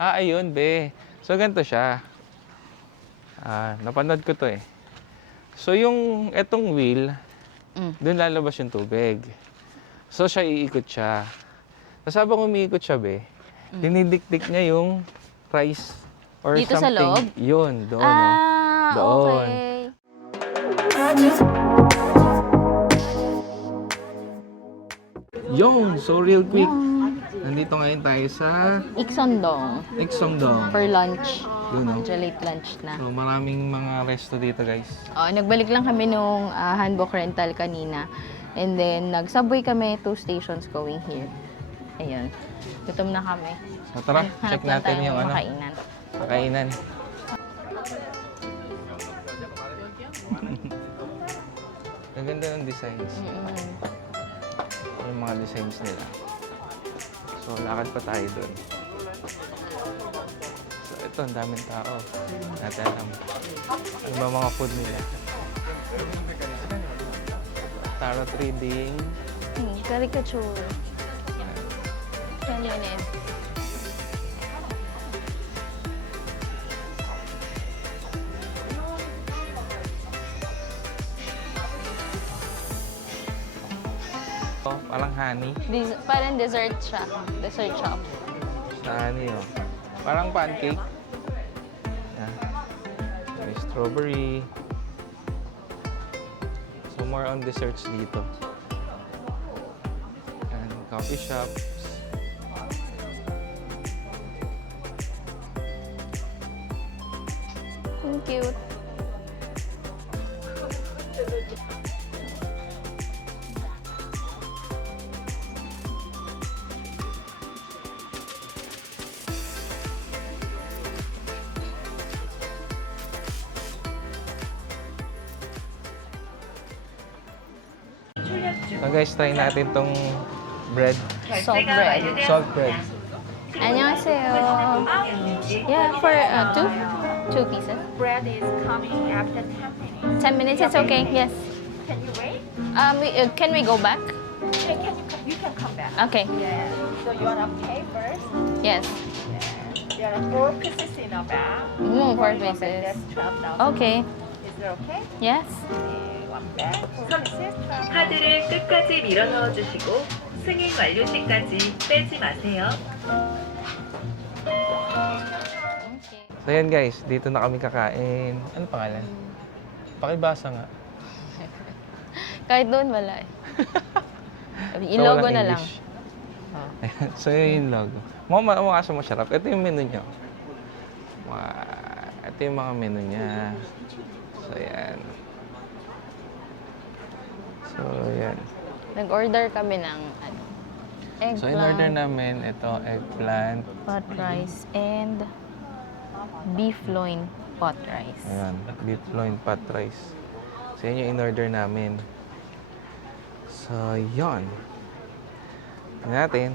Ayun, be. So, ganito siya. Napanood ko to eh. So, yung etong wheel, doon lalabas yung tubig. So, siya iikot siya. Tapos habang umiikot siya, be, dinidikdik niya yung rice or Dito sa something. loob? Yun, doon, no? Doon. Okay. Yung, so real quick. Nandito ngayon tayo sa Iksondong Iksongdong. for lunch. Yun, no? Medyo late lunch na. So, maraming mga resto dito, guys. Nagbalik lang kami nung handbook rental kanina. And then, nag-subway kami 2 stations going here. Ayun. Gutom na kami. So, tara, check Hanap lang natin tayong yung ano, makainan. kainan. Ang ganda ng designs. Yung mga designs nila. So, lakad pa tayo dun. So, ito, ang daming tao. Natin alam. Ano ba mga food nila? Tarot reading. Caricature. Kalinin. Oh, parang honey. Parang dessert siya. Dessert shop. Sa honey, oh. Parang pancake. Yan. May strawberry. So, more on desserts dito. And coffee shops. Ang cute. So guys, try natin tong bread. Salt bread. Salt bread. 안녕하세요. Yeah, for 2 pieces. Bread is coming after 10 minutes. 10 minutes, it's okay. Yes. Can you wait? Can we go back? Yeah, you can come back. Okay. Yeah. So you wanna pay first? Yes. There are 4 pieces in a bag. 4 That's pieces. 12,000. Okay. Is it okay? Yes. One bag, 4 pieces, 12,000. 카드를 끝까지 밀어 넣어 주시고 승인 완료 시까지 빼지 마세요. Okay. So yan guys, dito na kami kakain. Ano pangalan? Pakibasa nga. Kahit doon wala eh. So, Ilogo walang na lang. English. Ayan. So yun yung logo. Mukha sa masarap. Ito yung menu niya. Ito yung mga menu niya. So yan. So yan. Nag-order kami ng eggplant, So in order namin, ito eggplant. pot rice, and beef loin pot rice. Ayan, beef loin pot rice. So yan yung in order namin. So yon. Tingnan natin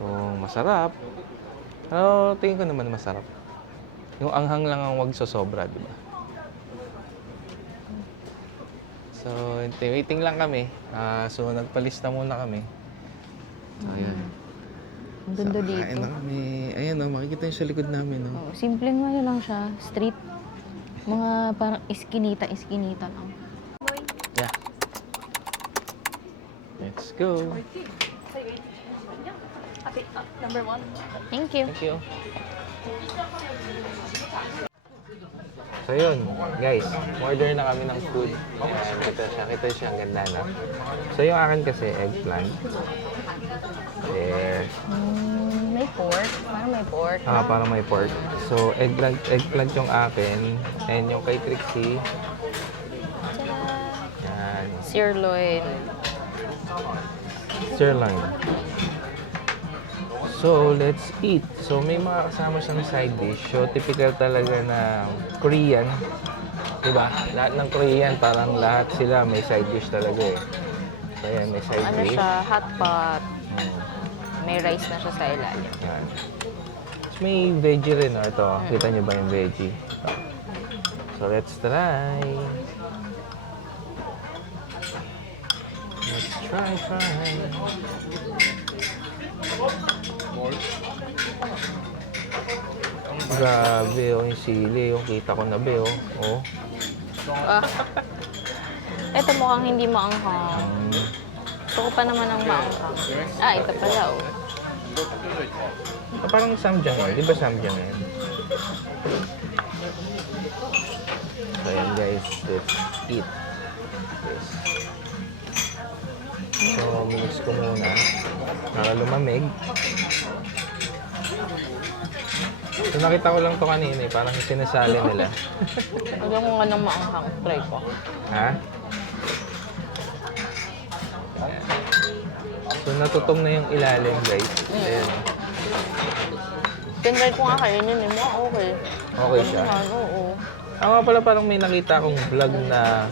kung masarap. Pero tingin ko naman masarap. Yung anghang lang ang wag sosobra, di ba? So, waiting lang kami. So, nagpalista muna kami. So, ayan. Ang ganda So, dito. kain na kami. Ayan, makikita yung sa likod namin. Oh. Simpleng ano lang siya. Street. Mga parang iskinita lang. Yeah. Let's go. Number 1. Thank you. Thank you. So yun, guys, order na kami ng food. Ayan, kita siya, ang ganda na. So yung akin kasi, eggplant. There. May pork. Parang may pork. Parang may pork. So eggplant yung akin. And yung kay Trixie. Yan. Sirloin. Sirloin. So, let's eat. So, may mga kasama siyang side dish. So, typical talaga na Korean. Diba? Lahat ng Korean, parang lahat sila may side dish talaga eh. So, ayan, may side Ano dish. siya? Hot pot. May rice na siya sa ilalim. Yan. Tapos may veggie rin. Oh. Ito, kita niyo ba yung veggie? Ito. So, let's try. Let's try. Grabe, oh, yung sili. Oh, kita ko na, be, oh. Oh. Ah. Ito mukhang hindi maanghang. Mm. Gusto ko pa naman ng maanghang. Ah, ito pala, oh. Ah, parang samjang, oh. Di ba samjang yan? So, ayan, guys. Let's eat. Yes. So, mix ko muna. Para lumamig. So, nakita ko lang to kanina eh. Parang sinasali nila. Alam mo nga ng maanghang. Try ko. Ha? So, natutong na yung ilalim, guys. Ayan. Tinry ko nga kainin eh. Okay. Okay siya. Oo. Nga pala parang may nakita akong vlog na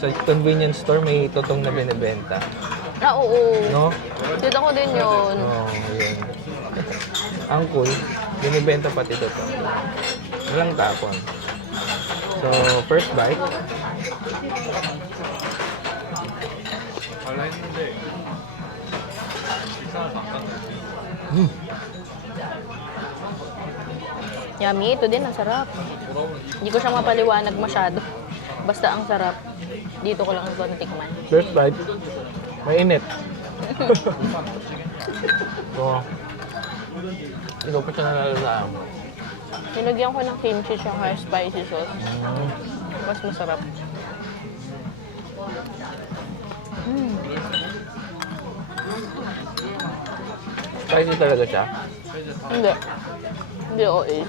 sa convenience store may tutong na binibenta. Ah, oo. No? Dito ko din yun. Oo, yun. Ang cool. Binibenta pati tutong. Walang tapon. So, first bite. Yummy. Ito din, ang sarap. Hindi ko siya mapaliwanag masyado. Basta ang sarap. Dito ko lang ito natikman. First bite. Mainit. So, hindi ko pa siya nalalaan. Nilagyan ko ng kimchi siya kaya spicy sauce. Mas masarap. Spicy talaga siya. Hindi. Hindi oil.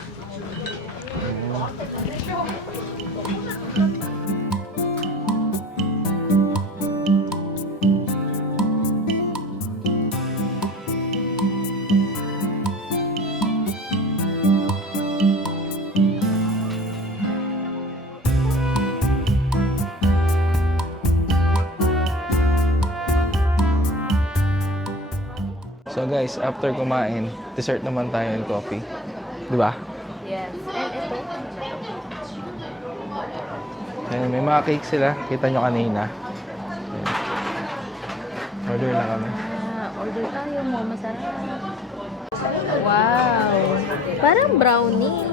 So guys, after kumain, dessert naman tayo and coffee. Di ba? Yes. And ito. Ayan, may mga cake sila. Kita nyo kanina. Ayan. Order lang kami. Order tayo mo. Masarap. Wow. Parang brownie.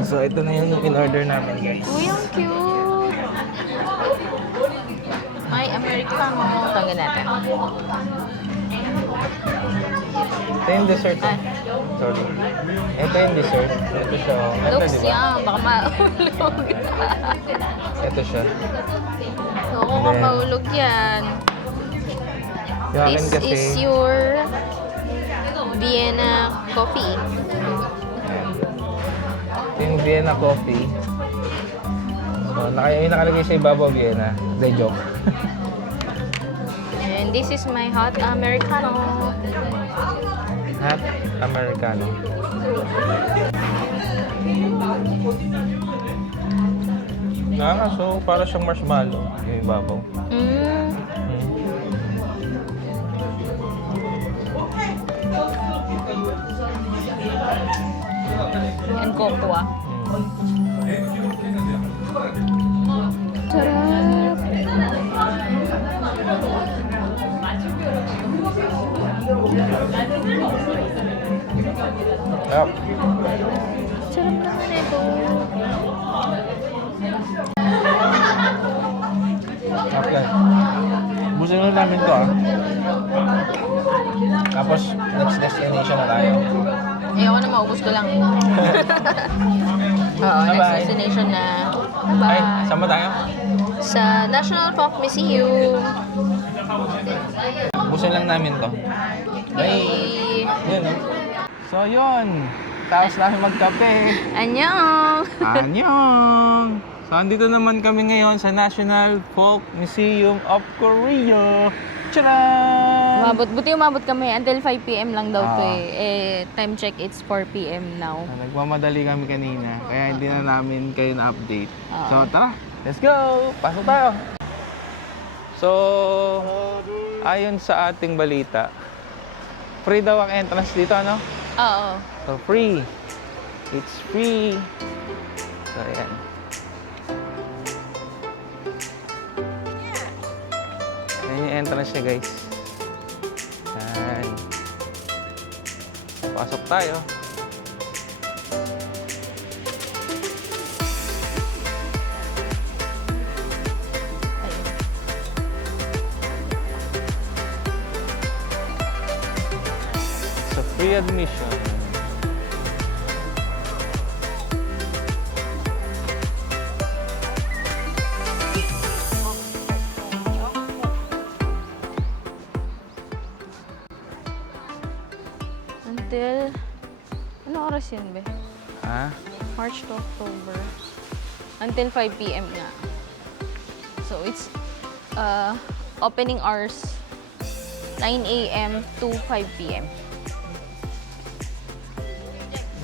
So ito na yung in-order namin, guys. Uy, ang cute. Ay, Americano. Tanggal natin. Ito yung dessert. Oh. Sorry. Ito yung dessert. Ito siya. Ito, Looks di ba? yum. Baka maulog. Ito siya. Oo, Then, maulog yan. Yung akin This kasi, is your Vienna coffee. ayan. Ito yung Vienna coffee. So, yung nakalagay sa ibabaw Vienna. Hindi, joke. And this is my hot Americano. Hot Americano. So para siyang marshmallow yung ibabaw. Mm. And cocoa. Sarap. Yup. Sarap naman ito. Okay. Busin na namin to Tapos next destination na tayo. Ayoko na maubos ko lang. Oo, next Bye-bye. destination na. Ay, Bye. saan ba tayo? Sa National Folk Museum. Busin lang namin to. Bye. Yun, no? So, yun. Tapos namin magkape. Annyeong! Annyeong! So, andito naman kami ngayon sa National Folk Museum of Korea. Tcharam! Umabot kami until 5 p.m. lang daw to Ah. Time check, it's 4 p.m. now. Nagmamadali kami kanina, kaya hindi na namin kayo na-update. Ah. So, tara! Let's go! Pasok tayo! So, ayon sa ating balita, free daw ang entrance dito, ano? Oo. So, free. It's free. So, ayan. Ayan yung entrance niya, guys. Ayan. Pasok tayo. Ayun. Sa free admission. Until, ano oras yun, be? Ha? March to October. Until 5 p.m. nga. So, it's opening hours 9 a.m. to 5 p.m.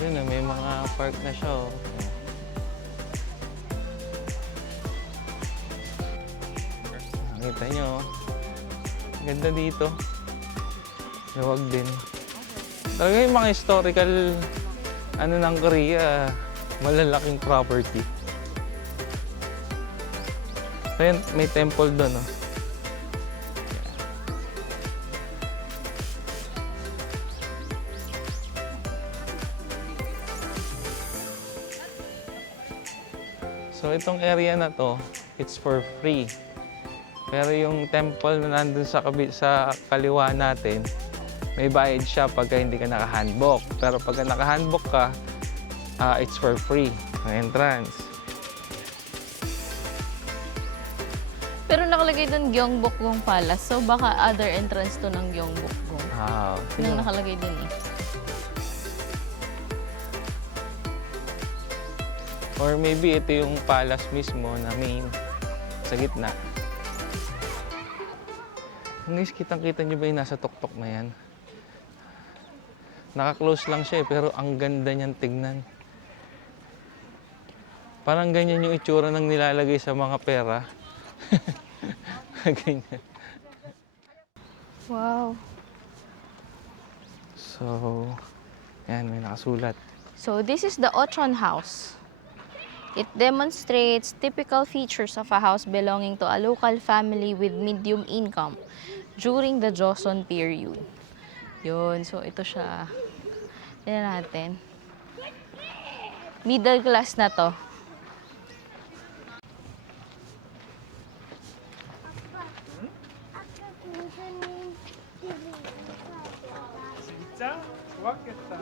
Yun na, may mga park na siya. Oh. Nakita nyo, oh. Ganda dito. Luwag din. Talaga yung mga historical ano ng Korea, malalaking property. So yun, may temple doon, oh. So itong area na to, it's for free. Pero yung temple na nandun sa kaliwa natin, may bayad siya pagka hindi ka naka-handbook. Pero pagka naka-handbook ka, it's for free, ang entrance. Pero nakalagay doon Gyeongbokgung Palace. So, baka other entrance to ng Gyeongbokgung. Yun ang nakalagay din eh. Or maybe ito yung palace mismo na main sa gitna. Guys, kitang-kita nyo ba yung nasa tuktok na yan? Naka-close lang siya eh, pero ang ganda niyan tignan. Parang ganyan yung itsura ng nilalagay sa mga pera. Ganyan. Wow. So, yan, may nakasulat. So, this is the Ochon House. It demonstrates typical features of a house belonging to a local family with medium income during the Joseon period. Yun. So, ito siya. Tignan natin. Middle class na to. 진짜? 좋았겠다.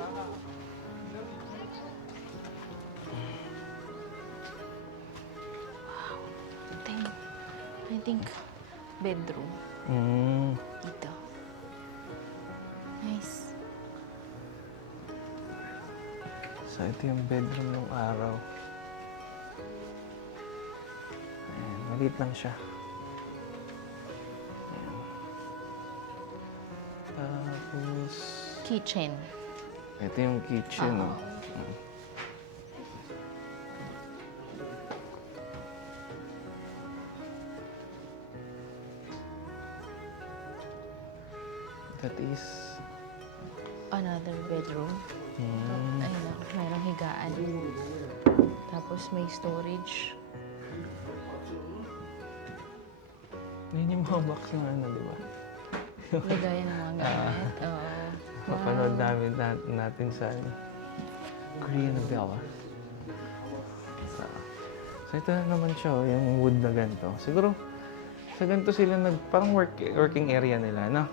I think bedroom. Mm. Dito. Nice. So, ito yung bedroom ng araw. Ayan, maliit lang siya. Ayan. Tapos, Kitchen. ito yung kitchen. Oo. Oh. That is... Another bedroom. Mm. Ayun na, mayroong higaan. Tapos may storage. Yun yung mga box ng ano, di ba? Lagayan ng mga gamit. Oo. Mapanood natin sa ano, Korean novela. So ito na naman siya, oh, yung wood na ganito. Siguro, sa ganito sila parang working area nila, no?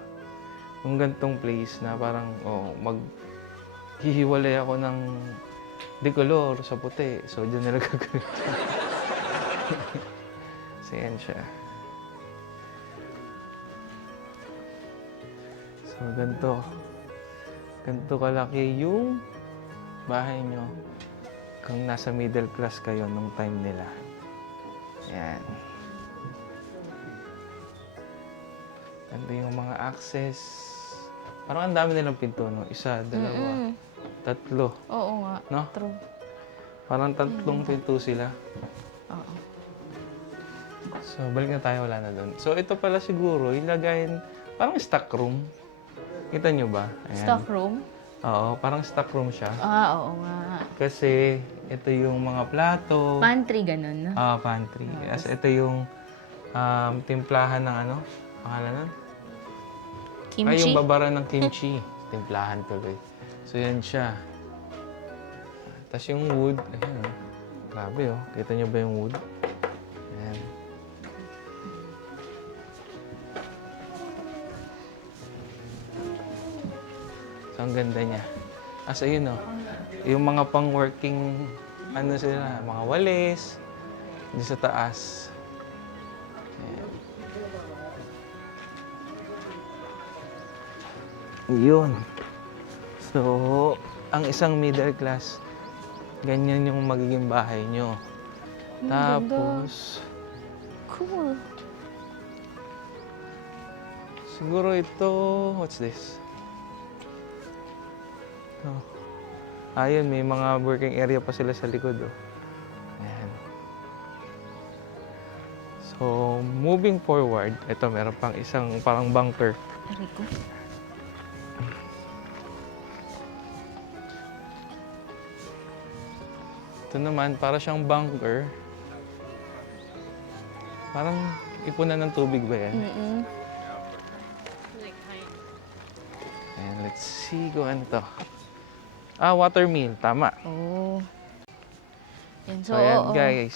Yung gantong place na parang, maghihiwalay ako ng decolor sa puti. So, dyan nila gagawin. So, yan siya. So, ganito. Ganito kalaki yung bahay nyo kung nasa middle class kayo nung time nila. Yan. Ganito yung mga access. Parang ang dami nilang pinto, no? Isa, dalawa, tatlo. Oo nga. No? True. Parang tatlong pinto sila. Oo. So, balik na tayo, wala na doon. So, ito pala siguro, ilagayin, parang stock room. Kita nyo ba? Ayan. Stock room? Oo, parang stock room siya. Oo nga. Kasi, ito yung mga plato. Pantry, ganun, no? Pantry. As ito yung timplahan ng ano? Pangalan nun? Kimchi? Yung babara ng kimchi. Timplahan tuloy. So, yan siya. Tapos yung wood, ayan oh. Grabe oh. Kita nyo ba yung wood? Ayan. So, ang ganda niya. As ayun oh. Yung mga pang-working, ano sila, mga walis. Dito sa taas. Ayan. Yun. So, ang isang middle class, ganyan yung magiging bahay nyo. Ang Tapos, Cool. siguro ito, what's this? Oh. Ayun, may mga working area pa sila sa likod. Oh. Ayan. So, moving forward, ito meron pang isang parang bunker. Aray ko. Ito naman, para siyang bunker. Parang ipunan ng tubig ba yan? Mm-mm. Ayan, let's see kung ano to. Ah, water mill. Tama. Oh. Yan, So, so, ayan oo. guys.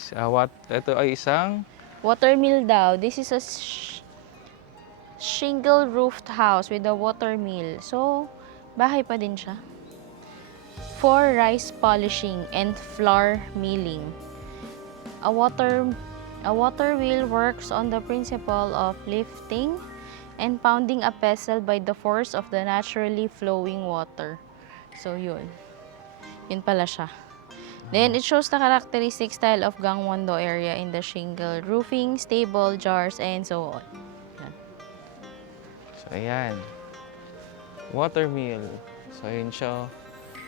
Ito ay isang Watermill daw. This is a shingle-roofed house with a watermill. So, bahay pa din siya. For rice polishing and flour milling. A water wheel works on the principle of lifting and pounding a pestle by the force of the naturally flowing water. So, yun. Yun pala siya. Then, it shows the characteristic style of Gangwon-do area in the shingle roofing, stable, jars, and so on. Yan. So, ayan. Water mill. So, ayun siya.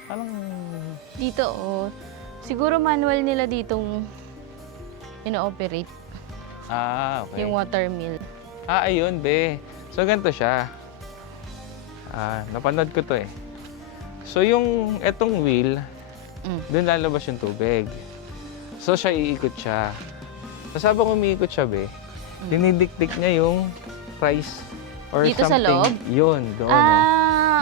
Parang, Dito, oh. Siguro manual nila ditong ino-operate okay. yung water mill. Ayun, be. So, ganito siya. Napanood ko to eh. So, yung etong wheel, doon lalabas yung tubig. So, siya iikot siya. Tapos habang umiikot siya, be, dinidikdik niya yung price or Dito sa something. loob? Yun, doon.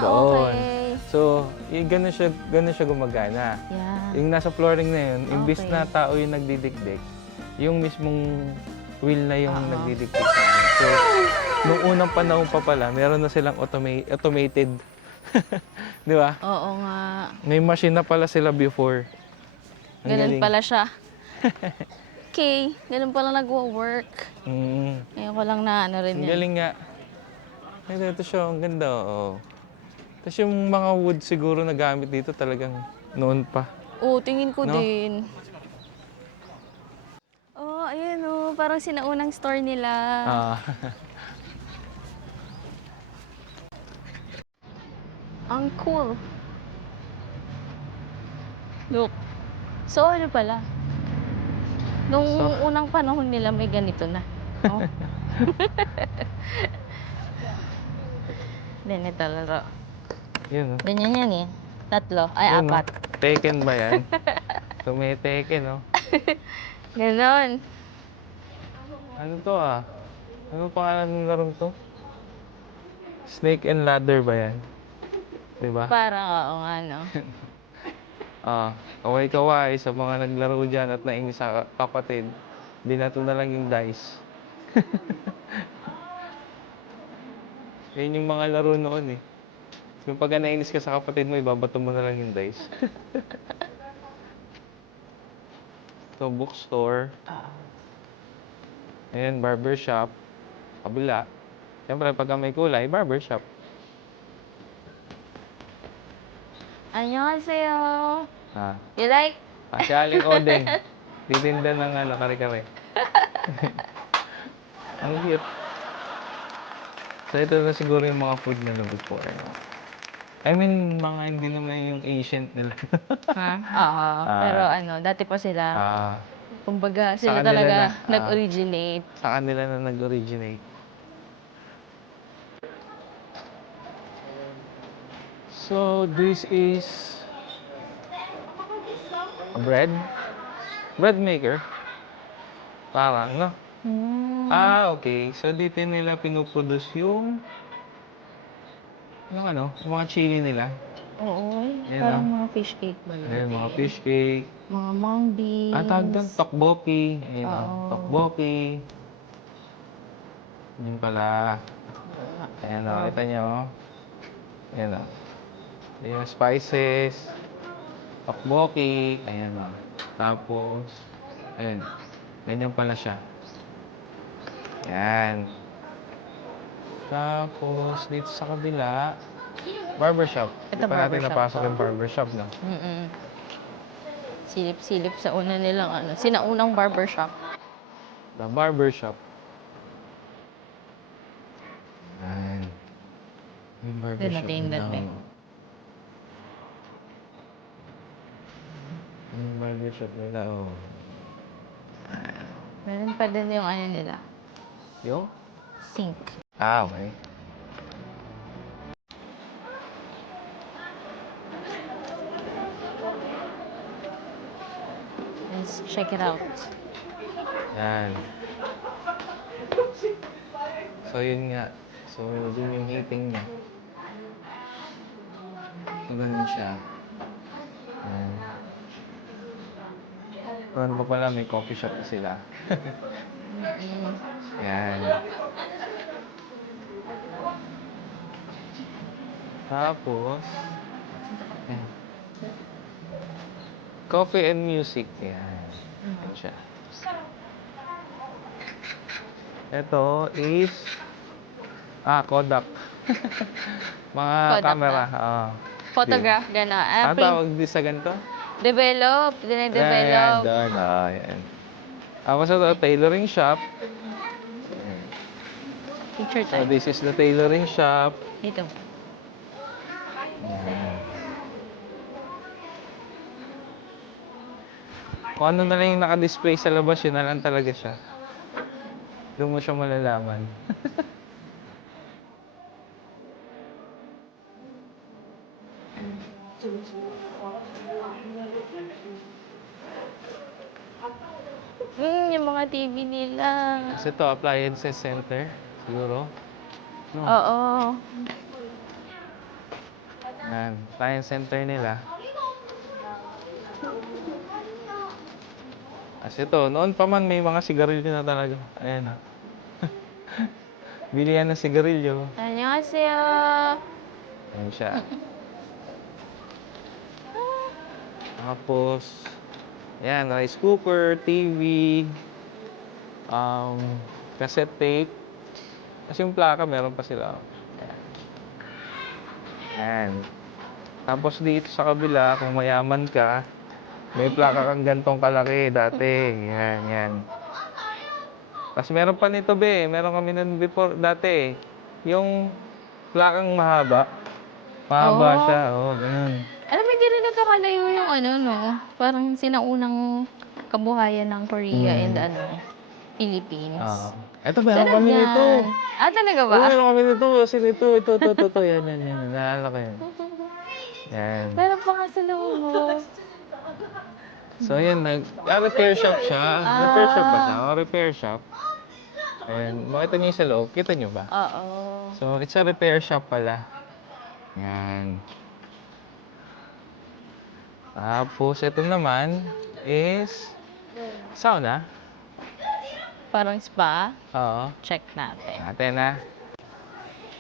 Doon. Okay. So, ganun siya gumagana. Yeah. Yung nasa flooring na yun, imbis Okay. na tao yung nagdidikdik, yung mismong wheel na yung Oo. nagdidikdik sa akin. So, nung unang panahon pa pala, meron na silang automated. Di ba? Oo nga. May machine na pala sila before. Ang Ganun galing. pala siya. Okay. Ganun pala nagwo-work. Mm, Ngayon ko lang na ano rin ang yan. galing nga. Ito siya, ang ganda. Oo. Tapos yung mga wood siguro na gamit dito talagang noon pa. Oo, tingin ko No? din. Oh, ayan oh. Parang sinaunang store nila. Ah. Ang cool. Look. So, ano pala? Nung So- unang panahon nila, may ganito na. Oh. Then, ito laro. Yun, oh. Ganyan yan eh. Tatlo. Ay, Yun, oh. apat. Tekken ba yan? So, may Tekken, no? Ganon. Ano to ah? Ano pangalan ng larong to? Snake and ladder ba yan? Diba? Parang, oo nga, no? Kaway-kaway sa mga naglaro dyan at nainis sa kapatid. Binato na lang yung dice. Yan yung mga laro noon eh. Yung pagka nainis ka sa kapatid mo, ibabato mo na lang yung dice. So, bookstore. Ayan, barbershop. Kabila. Siyempre, pagka may kulay, barbershop. Annyeonghaseyo. Ah, You like? si Aling Odeng. Titinda ng kare-kare. Ang cute. So, ito na siguro yung mga food nila before. I mean, mga hindi naman yung ancient nila. Ha? Oo. Pero ano, dati pa sila. Ah, Kumbaga, Sa sila kanila talaga na, nag-originate. sa kanila na nag-originate. So, this is a bread maker. Parang, no? Hmm. Okay. So, dito nila pinuproduce yung mga chili nila. Oo, Ayan, parang oh. mga fish cake ba yun? Ayan, mga fish cake. Mga mung beans. Tawag doon, tteokbokki. Ayan, Oo. tteokbokki. Yun pala. Ayan, kita niyo, oh. Ayan, oh. Yung spices. Tteokbokki. Ayan, oh. Tapos, ayan. Ganyan pala siya. Ayan. Tapos, dito sa kabila, barbershop. Ito, Hindi pa natin barbershop napasok to. yung barbershop, no? Mm-mm. Silip-silip sa una nilang sinaunang barbershop. The barbershop. Ayan. Yung barbershop natin nila, dati. oh. Yung barbershop nila, oh. Meron pa din yung nila, Yung? sink. Ah, okay. Let's check it out. Yan. So, yun nga. So, yun yung heating niya. So, ganun siya. Yan. So, ano pa pala, may coffee shop na sila. Yan. Tapos, yan. Coffee and music. Yan. Yan siya. Ito is Kodak. Mga Kodak camera. Photograph, gano'n. Ano tawag di sa ganito? Develop, Yan, dine-develop. doon. Yan. Tapos ito, tailoring shop. Picture So, tayo. this is the tailoring shop. Ito. Yan. Kung ano na lang yung naka-display sa labas, yun na lang talaga siya. Doon mo siya malalaman. Yung mga TV nila. Kasi ito, appliances center. Siguro. No. Oo. Yan. Appliance center nila. Kasi ito, noon pa man may mga sigarilyo na talaga. Ayan. Bilihan ng sigarilyo. Annyeonghaseyo. Ayan siya. Tapos, ayan, rice cooker, TV, cassette tape. Kasi yung plaka, meron pa sila. Ayan. Tapos dito sa kabila, kung mayaman ka, may plaka kang gantong kalaki dati. Yan, yan. Tapos meron pa nito, be. Meron kami nun before, dati. Yung plakang mahaba. Mahaba Oo. siya. Oo, ganun. Alam mo, hindi rin nagkakalayo yung no? Parang sinaunang kabuhayan ng Korea and Philippines. Ito, meron kami yan. nito. Talaga ba? Oo, meron kami nito. Kasi ito. Yan. Naalala ko yan. Yan. Meron pa nga sa loob mo. So, yan. Repair shop siya. Repair shop ba siya? Repair shop. Ayan. Makita niyo yung sa loob. Kita niyo ba? Oo. So, it's a repair shop pala. Yan. Tapos, ito naman is sauna. Parang spa. Oo. Check natin. Natin na.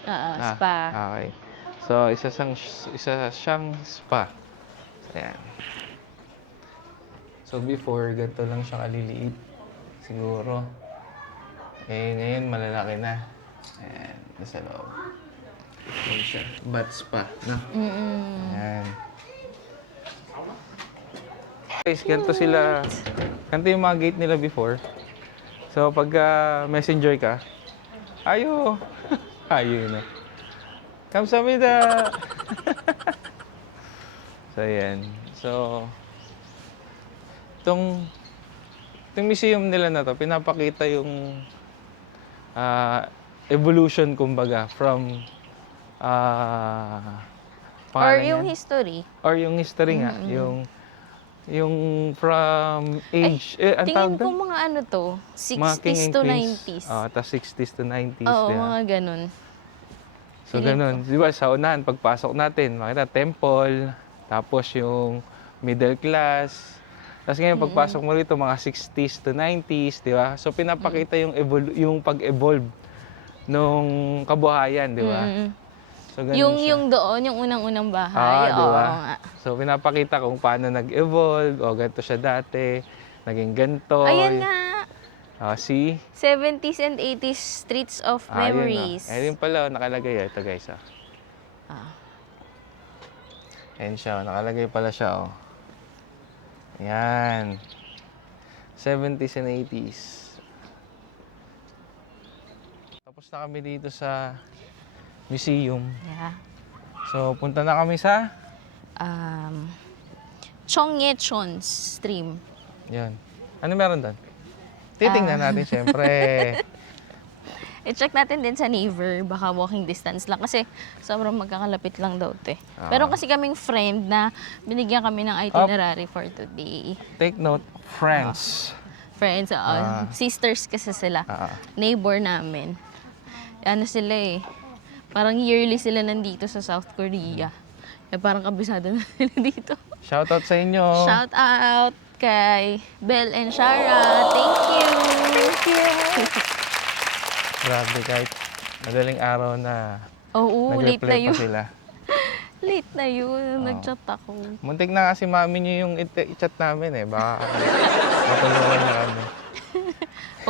Oo, spa. Okay. So, isa siyang spa. Ayan. So, before, ganito lang siya kaliliit. Siguro. Eh, ngayon, malalaki na. Ayan. Nasa loob. Ayan siya. Bath spa. No? Ayan. Guys, ganito sila. Ganito yung mga gate nila before. So, pag messenger ka, ayo. Ayo yun na. Kamsahamnida. So, ayan. So, itong museum nila na to, pinapakita yung evolution, kumbaga, from Or pangalan yung yan? history. Or yung history nga, yung from age, ang tawag Tingin ko doon? mga to, Mga king 60s and to queens. 90s. Tas 60s to 90s. Oo, diba? mga ganun. So, ganun. Di ba, sa unahan, pagpasok natin, makita, temple, tapos yung middle class. Tapos ngayon, pagpasok mo rito, mga 60s to 90s, di ba? So, pinapakita yung pag-evolve nung kabuhayan, di ba? So, ganun siya. Yung doon, yung unang-unang bahay. di ba? Oo nga. So, pinapakita kung paano nag-evolve, o ganito siya dati, naging ganito. Ayan nga. See? 70s and 80s streets of memories. Ayun pala, nakalagay. Ito, guys, Ah. Ayan siya, nakalagay pala siya, Ayan. 70s and 80s. Tapos na kami dito sa museum. Yeah. So, punta na kami sa... Chongyechon Stream. Yan. Ano meron doon? Titingnan natin, syempre. I-check natin din sa Naver, baka walking distance lang. Kasi sobrang magkakalapit lang daw, te. Pero kasi kaming friend na binigyan kami ng itinerary for today. Take note, friends. Friends, sisters kasi sila. Neighbor namin. Ano sila parang yearly sila nandito sa South Korea. Parang kabisado na sila dito. Shoutout sa inyo. Shout out kay Belle and Shara. Thank you! Thank you! Grabe, kahit madaling araw na Oo, late na nag-reply yun. pa sila. Late na yun. Nag-chat ako. Muntik na kasi mami niyo yung i-chat namin Baka matulungan niya kami.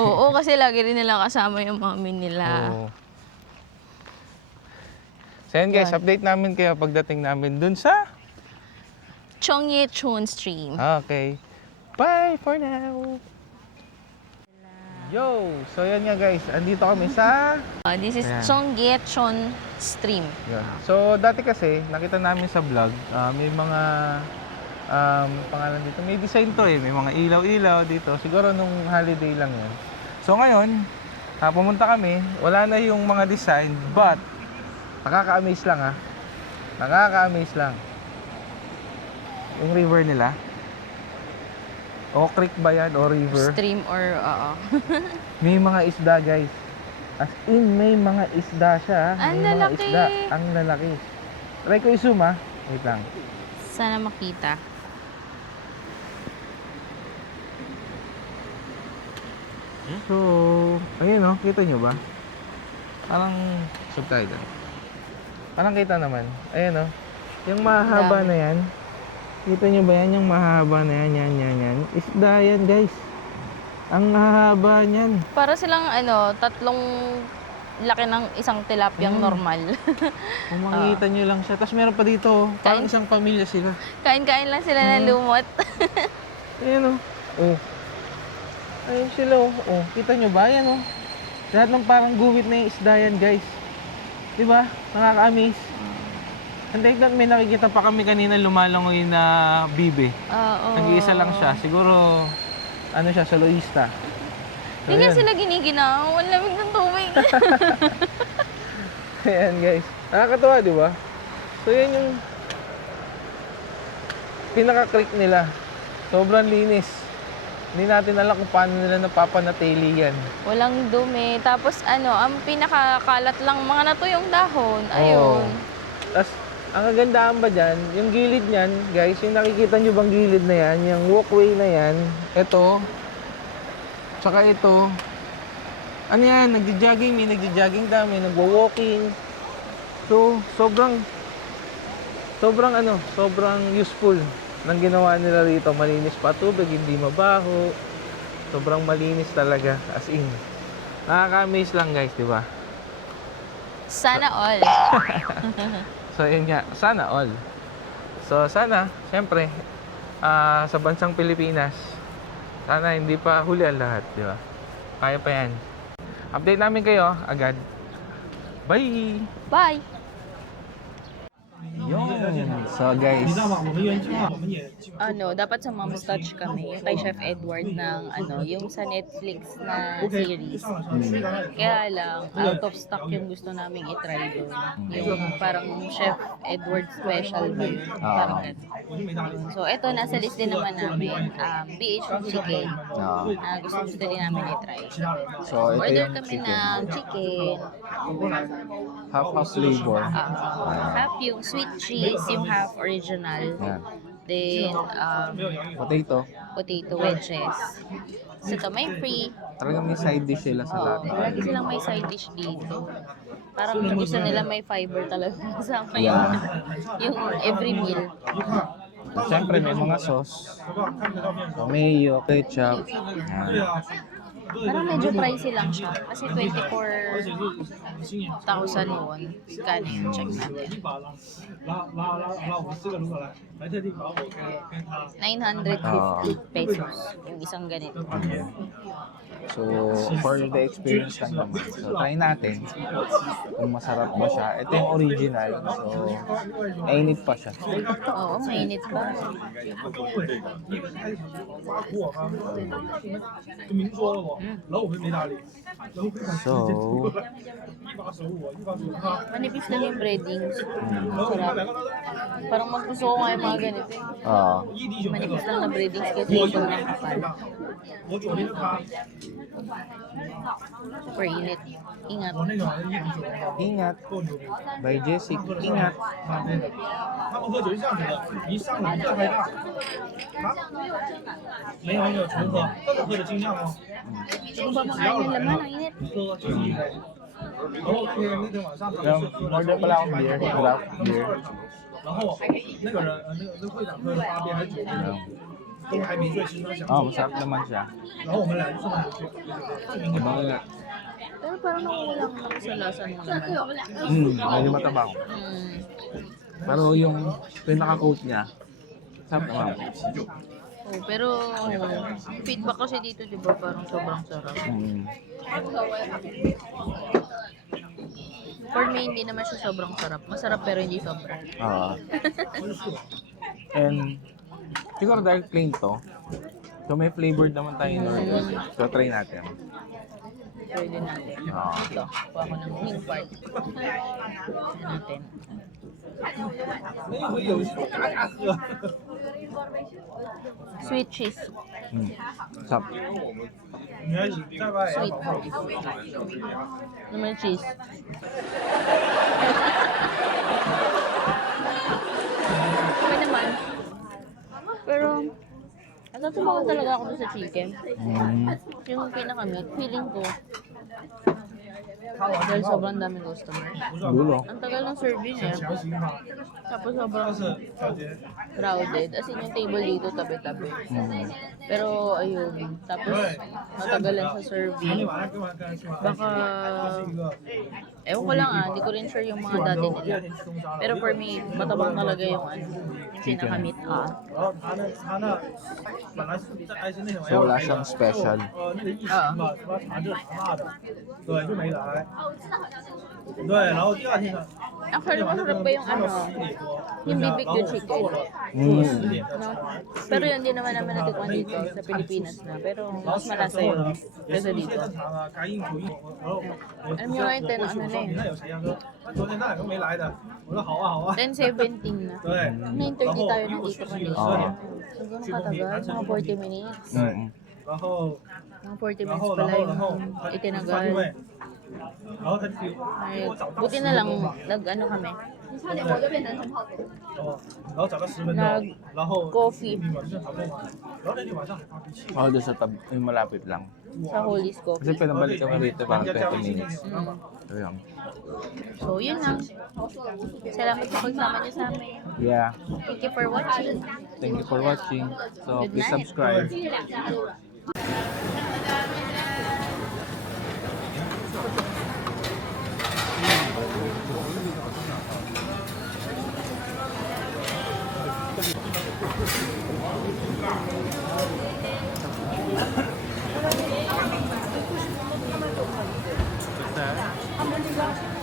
Oo, kasi lagi rin nila kasama yung mami nila. Oo. So yan guys, Yan. update namin kayo pagdating namin dun sa... Chongyechon Stream. Okay. Bye for now! Yo! So yan nga guys, andito kami sa... This is Ayan. Chongyechon Stream. Yan. So dati kasi, nakita namin sa vlog, may mga pangalan dito. May design to may mga ilaw-ilaw dito. Siguro nung holiday lang yan. So ngayon, pumunta kami, wala na yung mga design, but nakaka-amaze lang Nakaka-amaze lang. Yung river nila. O creek ba yan? O river? Stream or, May mga isda guys. As in, may mga isda siya. Ang May mga lalaki. isda. Ang lalaki. Try ko i-zoom Wait lang. Sana makita. So, ayun kita nyo ba? Parang subtitle. Parang kita naman. Ayun yung mahaba Dami. na yan. Kita nyo ba yan? Yung mahaba na yan. Yan. Isda yan guys. Ang hahaba niyan. Para silang tatlong laki ng isang tilapiyang normal. Kung makikita nyo lang siya. Tapos meron pa dito. Parang isang pamilya sila. Kain-kain lang sila ng lumot. Ayun Ayun sila kita nyo ba? Yan Lahat ng parang guhit na yung isda yan guys. Diba? Nakaka-amaze. And then may nakikita pa kami kanina lumalangoy na bibe. Oo. Nag-iisa lang siya. Siguro, siya, soloista. Hindi nga sila giniginaw. Ang lamig ng tubig. Ayan guys. Nakakatawa, di ba? So yan yung pinaka-creek nila. Sobrang linis. Hindi natin alam kung paano nila napapanatili yan. Walang dumi. Tapos ang pinakakalat lang mga natuyong dahon. Ayun. Tapos, ang kagandaan ba dyan, yung gilid niyan, guys, yung nakikita nyo bang gilid na yan, yung walkway na yan, ito, tsaka ito, ano yan, nagja-jogging, may nagja-jogging dami, nagwa-walking. So, sobrang useful ng ginawa nila rito. Malinis pa tubig, hindi mabaho. Sobrang malinis talaga, as in. Nakaka-amaze lang guys, di ba? Sana all. So, yun nga. Sana all. So, sana, syempre, sa bansang Pilipinas, sana hindi pa huli ang lahat, di ba? Kaya pa yan. Update namin kayo agad. Bye! Bye! Yun! So guys, Dapat sa Mom's Touch kami, yung kay Chef Edward ng yung sa Netflix na series. Kaya lang, out of stock yung gusto naming itry doon. Yung parang Chef Edward special ba yun? Parang ganun. So, ito, nasa list din naman namin, BH chicken na gusto din namin itry. so ito Order yung kami chicken. ng chicken, Half flavor. half yung sweet cheese, yung half original. Yan. Then, Potato. potato wedges. So, ito may free. Talagang may side dish sila sa lahat. Lagi silang may side dish dito. Parang gusto nila may fiber talaga kasama yung every meal. Siyempre may mga sauce. Mayo, ketchup. Yan. Parang medyo pricey lang siya. Kasi 24,000 won. Kano yun? Check natin. 950 pesos yung isang ganito. So, for the experience lang naman. So, try natin kung masarap ba siya. Ito yung original. So, mainit pa siya. Oo, mainit pa. So, Manipis lang yung breadings. Masarap. Parang magpuso ko nga yung mga ganito. Manipis lang na breadings kasi ito ng kapal. Super init. Ingat. ingat. By Jessic, ingat. 他们喝酒是这样子的，一上来大排大，没有纯喝，这么喝的精酿哦， Kung ba makain yung laman, ang init. 喝就是一杯。然后那天晚上他们是喝了 Order pala akong beer. Craft beer. 然后那个人那个会长喝了8杯还是9杯的，都还没醉，其实他想醉。 Masarap naman siya. 然后我们俩就送他回去，证明 Mga, Pero parang nakukulang lang sa lasa ng laman. medyo matabang. Pero yung pinaka-coat niya, sarap naman. Oh, pero feedback kasi dito, di ba, parang sobrang sarap. For me, hindi naman siya sobrang sarap. Masarap pero hindi sobra. And, siguro dahil plain to, so may flavored naman tayo in order. So, try natin. Pwede natin. Ito, kuha ko ng wing part. Tignan natin. 那一回有一次我嘎嘎喝。 Sweet cheese. Sarap. 女孩子在外也 Sweet. 好。 Naman cheese. Okay naman. Pero, natatumakan talaga ako doon sa chicken. Yung pinaka-meat, feeling ko, dahil sobrang daming customer. Dulo. Ang tagal ng serving eh. 强行嘛， Tapos sobrang 但是小杰 crowded. As in, yung table dito tabi-tabi. Pero, ayun. Tapos, matagalan sa 昨天 serving. 晚上跟完跟人吃完， Baka, 是一个 ewan ko lang hindi ko rin sure yung 吃 mga 完之 dati 后第 nila. 二天去东沙了。 Pero for me, matabang talaga yung pinaka-meat. 然后他那本来是在爱心那种 So, wala siyang special. 那个疫情嘛，什么茶这茶那的，对，就没来。对，然后第二天呢， Actually, masarap pa yung 10点多， yung BBQ chicken. 10点的 No? Pero yun, din naman namin natikman dito sa Pilipinas na. Pero mas malasa yun 也 kaysa 是 dito. 正常啊，该应酬应酬。然后我 Alam niyo ngayon, 我 ano na 说你那 eh. 有谁呀？说那昨天那两个没来的。我说好啊好啊。 10:17 na. 对， 9:30 tayo nandito kanina. Oo. So, gano'ng katagal? Mga 40 minutes. 然后 Mga 40然 minutes 后 pala 然后 yung 他 itinagal. 然后他就给 Ay, 我找到buti na lang, nag-ano kami. 然后找到10分钟，然后 Coffee 你晚上讨论完，然后那天晚上还发脾气。 Ako doon sa yung malapit lang. Sa Holy's Kasi Coffee. pinabalik kami rito parang 20 minutes. Mm. So, yun. So, yun lang. Salamat sa pagsama niyo sa amin. Yeah. Thank you for watching. Thank you for watching. So, Good please night. subscribe. Basta.